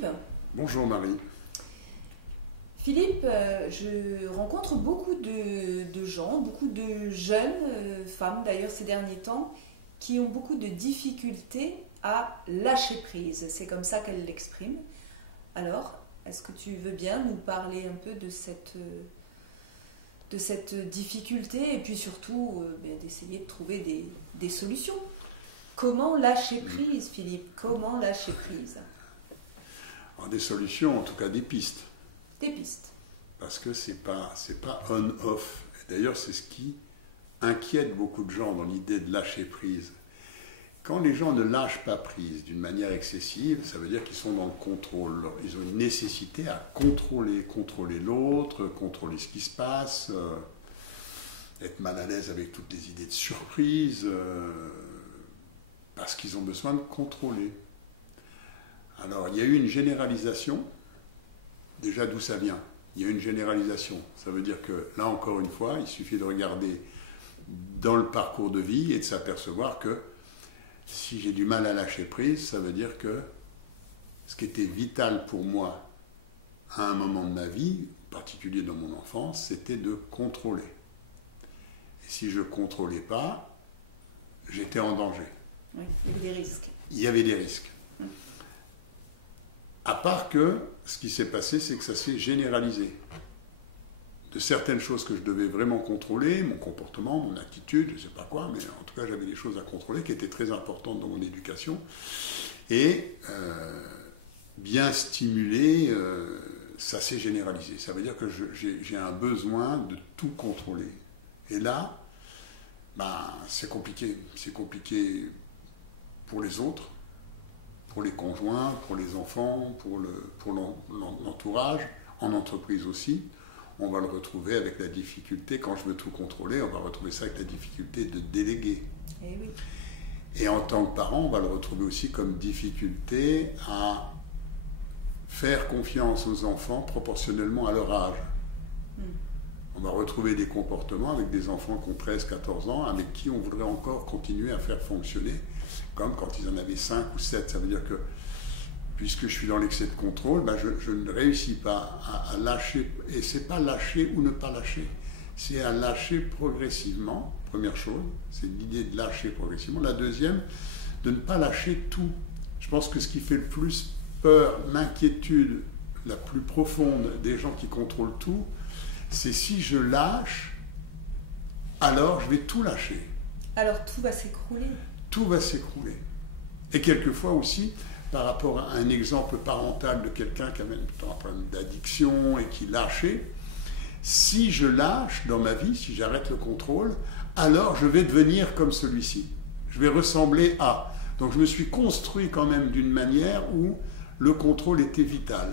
Philippe. Bonjour Marie. Philippe, je rencontre beaucoup de gens, beaucoup de jeunes femmes d'ailleurs ces derniers temps, qui ont beaucoup de difficultés à lâcher prise. C'est comme ça qu'elles l'expriment. Alors, est-ce que tu veux bien nous parler un peu de cette difficulté et puis surtout d'essayer de trouver des solutions? Comment lâcher prise, Philippe? Comment lâcher prise? Alors, des solutions, en tout cas des pistes. Des pistes. Parce que c'est pas on-off. D'ailleurs, c'est ce qui inquiète beaucoup de gens dans l'idée de lâcher prise. Quand les gens ne lâchent pas prise d'une manière excessive, ça veut dire qu'ils sont dans le contrôle. Ils ont une nécessité à contrôler l'autre, contrôler ce qui se passe, être mal à l'aise avec toutes les idées de surprise, parce qu'ils ont besoin de contrôler. Alors, il y a eu une généralisation. Déjà, d'où ça vient? Il y a une généralisation. Ça veut dire que, là encore une fois, il suffit de regarder dans le parcours de vie et de s'apercevoir que si j'ai du mal à lâcher prise, ça veut dire que ce qui était vital pour moi à un moment de ma vie, en particulier dans mon enfance, c'était de contrôler. Et si je ne contrôlais pas, j'étais en danger. Oui, il y avait des risques. Il y avait des risques. À part que ce qui s'est passé, c'est que ça s'est généralisé. De certaines choses que je devais vraiment contrôler, mon comportement, mon attitude, je ne sais pas quoi, mais en tout cas j'avais des choses à contrôler qui étaient très importantes dans mon éducation. Et bien stimulé, ça s'est généralisé. Ça veut dire que j'ai un besoin de tout contrôler. Et là, c'est compliqué. C'est compliqué pour les autres, pour les conjoints, pour les enfants, pour l'entourage, en entreprise aussi. On va le retrouver avec la difficulté, quand je veux tout contrôler, on va retrouver ça avec la difficulté de déléguer. Eh oui. Et en tant que parent, on va le retrouver aussi comme difficulté à faire confiance aux enfants proportionnellement à leur âge. On va retrouver des comportements avec des enfants qui ont 13-14 ans, avec qui on voudrait encore continuer à faire fonctionner, comme quand ils en avaient 5 ou 7. Ça veut dire que, puisque je suis dans l'excès de contrôle, je ne réussis pas à lâcher. Et ce n'est pas lâcher ou ne pas lâcher. C'est à lâcher progressivement, première chose. C'est l'idée de lâcher progressivement. La deuxième, de ne pas lâcher tout. Je pense que ce qui fait le plus peur, l'inquiétude la plus profonde des gens qui contrôlent tout, c'est si je lâche, alors je vais tout lâcher. Alors tout va s'écrouler. Tout va s'écrouler. Et quelquefois aussi, par rapport à un exemple parental de quelqu'un qui avait un problème d'addiction et qui lâchait, si je lâche dans ma vie, si j'arrête le contrôle, alors je vais devenir comme celui-ci. Je vais ressembler à. Donc je me suis construit quand même d'une manière où le contrôle était vital.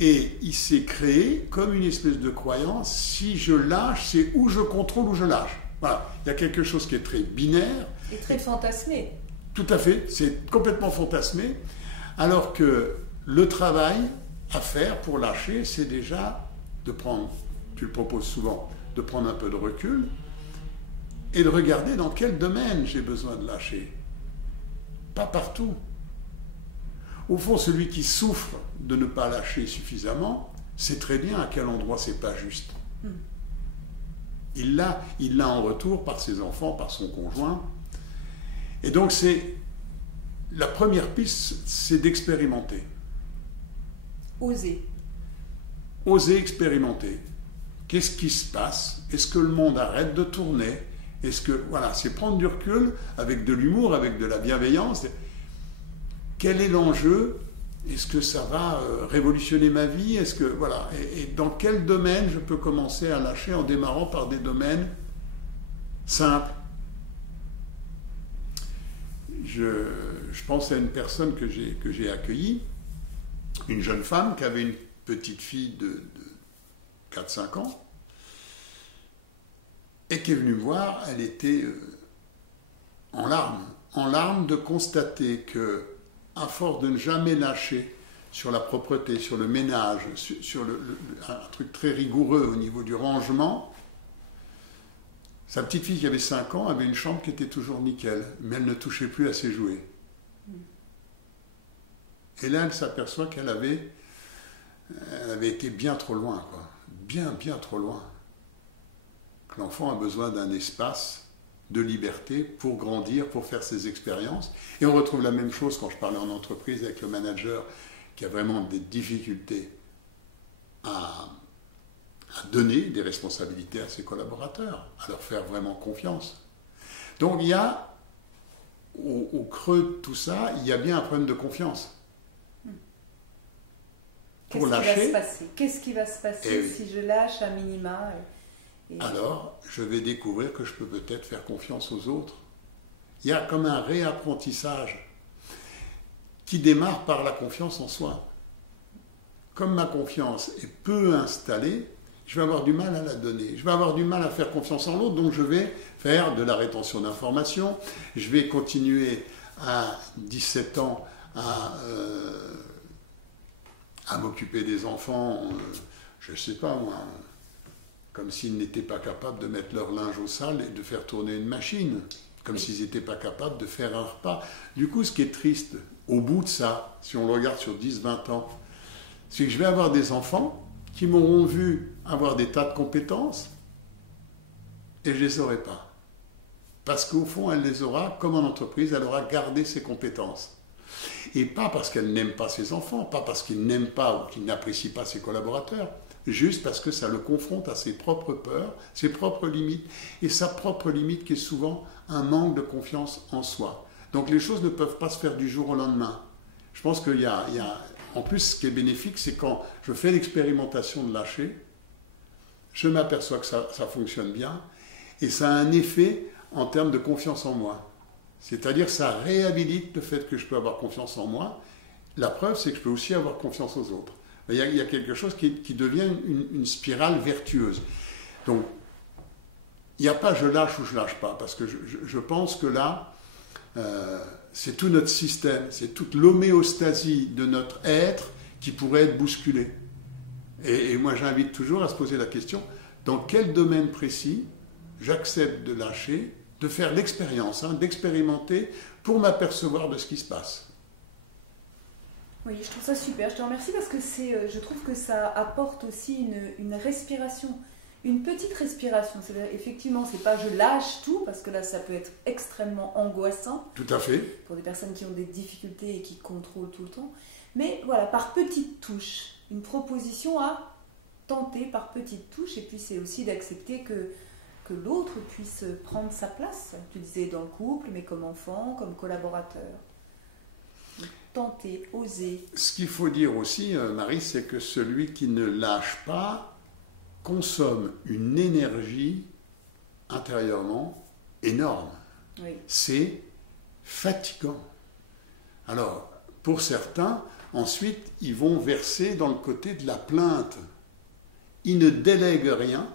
Et il s'est créé comme une espèce de croyance, si je lâche, c'est où je contrôle ou je lâche. Voilà, il y a quelque chose qui est très binaire. Et très fantasmé. Tout à fait, c'est complètement fantasmé, alors que le travail à faire pour lâcher, c'est déjà de prendre, tu le proposes souvent, de prendre un peu de recul et de regarder dans quel domaine j'ai besoin de lâcher. Pas partout. Au fond, celui qui souffre de ne pas lâcher suffisamment, sait très bien à quel endroit c'est pas juste. Il l'a en retour par ses enfants, par son conjoint. Et donc, la première piste, c'est d'expérimenter. Oser. Oser expérimenter. Qu'est-ce qui se passe? Est-ce que le monde arrête de tourner? Voilà, c'est prendre du recul avec de l'humour, avec de la bienveillance. Quel est l'enjeu? Est-ce que ça va révolutionner ma vie? Voilà. Et dans quel domaine je peux commencer à lâcher en démarrant par des domaines simples? Je pense à une personne que j'ai accueillie, une jeune femme qui avait une petite fille de 4-5 ans et qui est venue me voir. Elle était en larmes de constater que, à force de ne jamais lâcher sur la propreté, sur le ménage, sur un truc très rigoureux au niveau du rangement, sa petite fille qui avait 5 ans avait une chambre qui était toujours nickel, mais elle ne touchait plus à ses jouets. Et là, elle s'aperçoit qu'elle avait été bien trop loin, quoi. Bien trop loin. Que l'enfant a besoin d'un espace de liberté pour grandir, pour faire ses expériences. Et on retrouve la même chose quand je parlais en entreprise avec le manager qui a vraiment des difficultés à donner des responsabilités à ses collaborateurs, à leur faire vraiment confiance. Donc il y a, au creux de tout ça, il y a bien un problème de confiance. Pour lâcher, qu'est-ce qui va se passer si je lâche à minima Alors, je vais découvrir que je peux peut-être faire confiance aux autres. Il y a comme un réapprentissage qui démarre par la confiance en soi. Comme ma confiance est peu installée, je vais avoir du mal à la donner. Je vais avoir du mal à faire confiance en l'autre, donc je vais faire de la rétention d'informations. Je vais continuer à 17 ans à m'occuper des enfants, je ne sais pas moi, comme s'ils n'étaient pas capables de mettre leur linge au sale et de faire tourner une machine, comme s'ils n'étaient pas capables de faire un repas. Du coup, ce qui est triste, au bout de ça, si on le regarde sur 10-20 ans, c'est que je vais avoir des enfants qui m'auront vu avoir des tas de compétences et je ne les aurai pas. Parce qu'au fond, elle les aura, comme en entreprise, elle aura gardé ses compétences. Et pas parce qu'elle n'aime pas ses enfants, pas parce qu'il n'aime pas ou qu'il n'apprécie pas ses collaborateurs, juste parce que ça le confronte à ses propres peurs, ses propres limites, et sa propre limite qui est souvent un manque de confiance en soi. Donc les choses ne peuvent pas se faire du jour au lendemain. Je pense qu'il y a... En plus, ce qui est bénéfique, c'est quand je fais l'expérimentation de lâcher, je m'aperçois que ça fonctionne bien, et ça a un effet en termes de confiance en moi. C'est-à-dire ça réhabilite le fait que je peux avoir confiance en moi. La preuve, c'est que je peux aussi avoir confiance aux autres. Il y a quelque chose qui devient une spirale vertueuse. Donc, il n'y a pas je lâche ou je lâche pas, parce que je pense que là, c'est tout notre système, c'est toute l'homéostasie de notre être qui pourrait être bousculée. Et moi, j'invite toujours à se poser la question, dans quel domaine précis j'accepte de lâcher, de faire l'expérience, d'expérimenter pour m'apercevoir de ce qui se passe. Oui, je trouve ça super. Je te remercie parce que je trouve que ça apporte aussi une respiration, une petite respiration. Effectivement, c'est pas je lâche tout parce que là, ça peut être extrêmement angoissant. Tout à fait. Pour des personnes qui ont des difficultés et qui contrôlent tout le temps. Mais voilà, par petites touches, une proposition à tenter par petites touches. Et puis, c'est aussi d'accepter que l'autre puisse prendre sa place. Tu disais dans le couple, mais comme enfant, comme collaborateur. Tenter, oser. Ce qu'il faut dire aussi, Marie, c'est que celui qui ne lâche pas consomme une énergie intérieurement énorme. Oui. C'est fatigant. Alors, pour certains, ensuite, ils vont verser dans le côté de la plainte. Ils ne délèguent rien,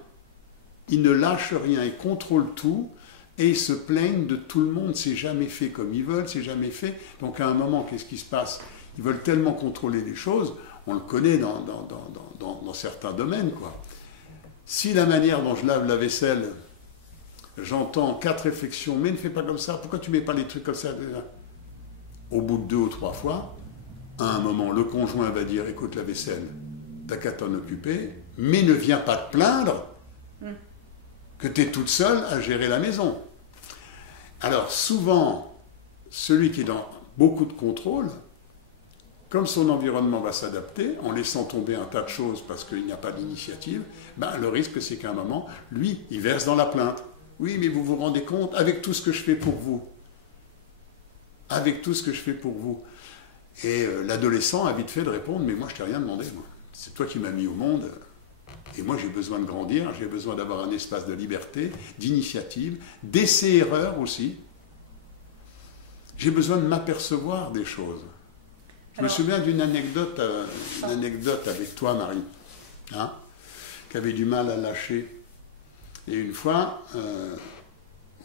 ils ne lâchent rien, ils contrôlent tout et ils se plaignent de tout le monde. C'est jamais fait comme ils veulent, c'est jamais fait. Donc à un moment, qu'est-ce qui se passe? Ils veulent tellement contrôler les choses, on le connaît dans certains domaines, quoi. Si la manière dont je lave la vaisselle, j'entends 4 réflexions, mais ne fais pas comme ça, pourquoi tu ne mets pas les trucs comme ça? Au bout de 2 ou 3 fois, à un moment, le conjoint va dire, écoute, la vaisselle, t'as qu'à t'en occuper, mais ne viens pas te plaindre que tu es toute seule à gérer la maison. Alors souvent, celui qui est dans beaucoup de contrôle, comme son environnement va s'adapter, en laissant tomber un tas de choses parce qu'il n'y a pas d'initiative, le risque c'est qu'à un moment, lui, il verse dans la plainte. Oui, mais vous vous rendez compte, avec tout ce que je fais pour vous. Avec tout ce que je fais pour vous. Et l'adolescent a vite fait de répondre, mais moi je t'ai rien demandé, moi. C'est toi qui m'as mis au monde. Et moi, j'ai besoin de grandir, j'ai besoin d'avoir un espace de liberté, d'initiative, d'essais-erreurs aussi. J'ai besoin de m'apercevoir des choses. Je me souviens d'une anecdote avec toi, Marie, qui avait du mal à lâcher. Et une fois,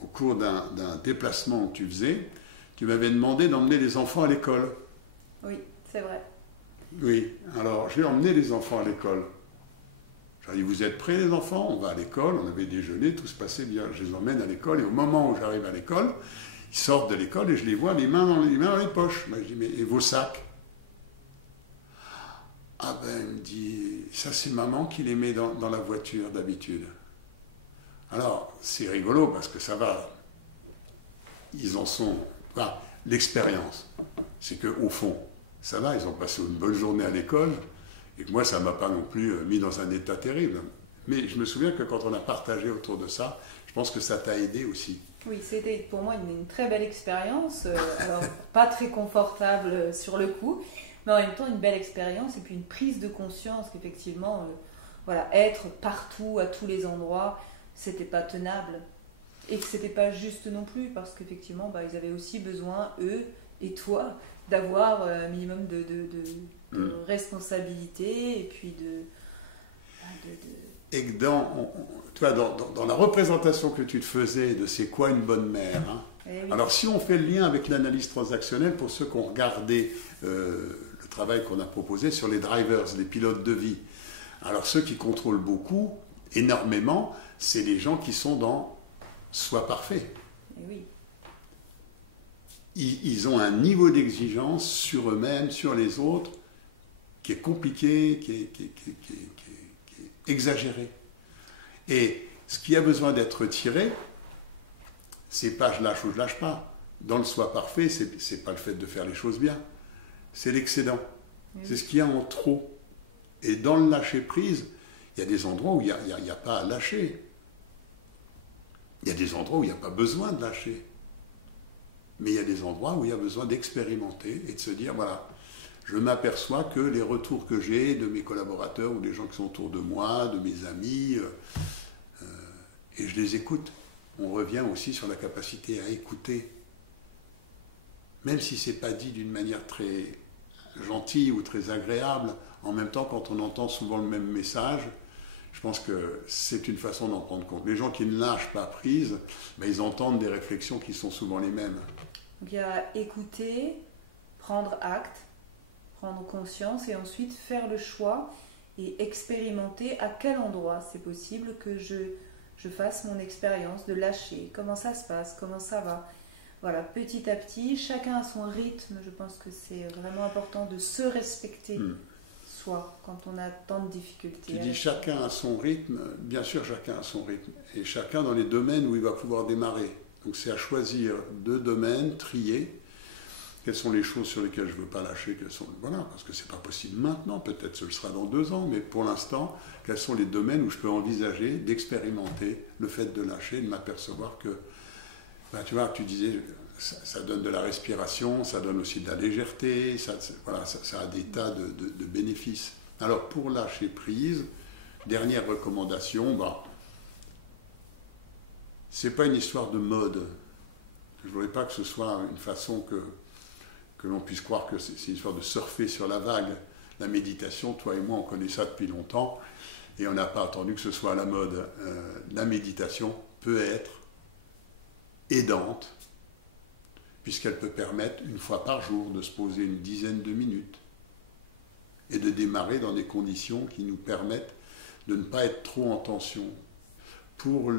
au cours d'un déplacement que tu faisais, tu m'avais demandé d'emmener les enfants à l'école. Oui, c'est vrai. Oui, alors j'ai emmené les enfants à l'école. J'ai dit, vous êtes prêts les enfants? On va à l'école, on avait déjeuné, tout se passait bien. Je les emmène à l'école et au moment où j'arrive à l'école, ils sortent de l'école et je les vois les mains dans les poches. Je dis, mais et vos sacs? Ah ben, il me dit, ça c'est maman qui les met dans la voiture d'habitude. Alors, c'est rigolo parce que ça va, ils en sont, enfin, l'expérience, c'est qu'au fond, ça va, ils ont passé une bonne journée à l'école, et que moi, ça ne m'a pas non plus mis dans un état terrible. Mais je me souviens que quand on a partagé autour de ça, je pense que ça t'a aidé aussi. Oui, c'était pour moi une très belle expérience, alors pas très confortable sur le coup, mais en même temps une belle expérience et puis une prise de conscience qu'effectivement, voilà, être partout, à tous les endroits, c'était pas tenable. Et que c'était pas juste non plus, parce qu'effectivement, ils avaient aussi besoin, eux et toi, d'avoir un minimum de responsabilité et puis Et que dans la représentation que tu te faisais de c'est quoi une bonne mère, hein, oui. Alors si on fait le lien avec l'analyse transactionnelle, pour ceux qui ont regardé le travail qu'on a proposé sur les drivers, les pilotes de vie, alors ceux qui contrôlent beaucoup, énormément, c'est les gens qui sont dans Sois parfait. Oui. Ils ont un niveau d'exigence sur eux-mêmes, sur les autres, qui est compliqué, qui est exagéré. Et ce qui a besoin d'être tiré, c'est pas je lâche ou je lâche pas. Dans le Sois parfait, c'est pas le fait de faire les choses bien, c'est l'excédent. Oui. C'est ce qu'il y a en trop. Et dans le lâcher prise, il y a des endroits où il n'y a pas à lâcher. Il y a des endroits où il n'y a pas besoin de lâcher. Mais il y a des endroits où il y a besoin d'expérimenter et de se dire, voilà, je m'aperçois que les retours que j'ai de mes collaborateurs ou des gens qui sont autour de moi, de mes amis, et je les écoute. On revient aussi sur la capacité à écouter. Même si ce n'est pas dit d'une manière très gentille ou très agréable, en même temps, quand on entend souvent le même message, je pense que c'est une façon d'en prendre compte. Les gens qui ne lâchent pas prise, ils entendent des réflexions qui sont souvent les mêmes. Donc il y a écouter, prendre acte, prendre conscience et ensuite faire le choix et expérimenter à quel endroit c'est possible que je fasse mon expérience de lâcher. Comment ça se passe, comment ça va. Voilà, petit à petit, chacun a son rythme. Je pense que c'est vraiment important de se respecter. Soi, quand on a tant de difficultés. Tu dis chacun a son rythme, bien sûr chacun a son rythme, et chacun dans les domaines où il va pouvoir démarrer. Donc c'est à choisir 2 domaines, trier, quelles sont les choses sur lesquelles je ne veux pas lâcher, voilà, parce que ce n'est pas possible maintenant, peut-être ce le sera dans 2 ans, mais pour l'instant, quels sont les domaines où je peux envisager d'expérimenter le fait de lâcher, de m'apercevoir que, tu vois, tu disais, ça donne de la respiration, ça donne aussi de la légèreté, ça a des tas de bénéfices. Alors pour lâcher prise, dernière recommandation, c'est pas une histoire de mode. Je ne voudrais pas que ce soit une façon que l'on puisse croire que c'est une histoire de surfer sur la vague. La méditation, toi et moi on connaît ça depuis longtemps et on n'a pas attendu que ce soit à la mode. La méditation peut être aidante, puisqu'elle peut permettre, une fois par jour, de se poser une dizaine de minutes et de démarrer dans des conditions qui nous permettent de ne pas être trop en tension. Pour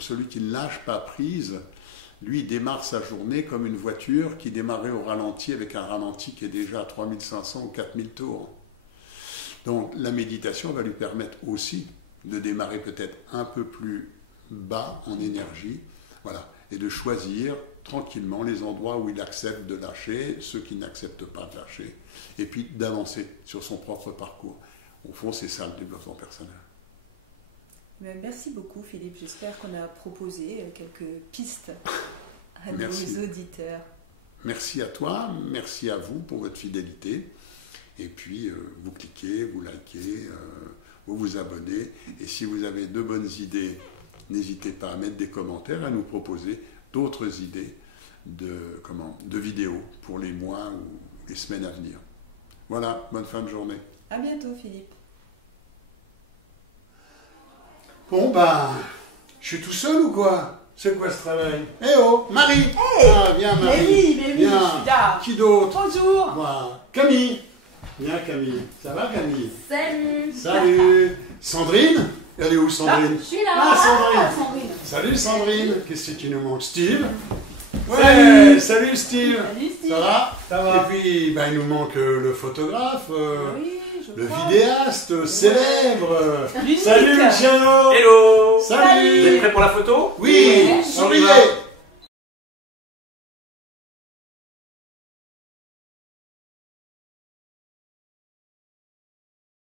celui qui ne lâche pas prise, lui, il démarre sa journée comme une voiture qui démarrait au ralenti avec un ralenti qui est déjà à 3500 ou 4000 tours. Donc la méditation va lui permettre aussi de démarrer peut-être un peu plus bas en énergie, voilà, et de choisir tranquillement les endroits où il accepte de lâcher, ceux qui n'acceptent pas de lâcher, et puis d'avancer sur son propre parcours. Au fond, c'est ça le développement personnel. Merci beaucoup Philippe, j'espère qu'on a proposé quelques pistes à Merci. nos auditeurs. Merci à toi, merci à vous pour votre fidélité, et puis vous cliquez, vous likez, vous vous abonnez, et si vous avez de bonnes idées, n'hésitez pas à mettre des commentaires, à nous proposer d'autres idées de vidéos pour les mois ou les semaines à venir. Voilà, bonne fin de journée. À bientôt Philippe. Bon je suis tout seul ou quoi? C'est quoi ce travail? Eh oh, Marie! Hey, ah, viens Marie! Mais oui, viens. je suis là. Qui d'autre? Bonjour. Voilà. Camille! Viens Camille. Ça va Camille? Salut. Salut! Sandrine? Elle est où Sandrine? Je suis là. Ah, Sandrine. Salut Sandrine! Qu'est-ce que tu nous manques? Steve? Ouais! Salut Steve! Salut Steve. Ça va? Ça va. Et puis, il nous manque le photographe. Oui, je Le crois. vidéaste célèbre. L'unique. Salut Luciano. Hello. Salut. Vous êtes prêts pour la photo? Oui, On y souriez. va.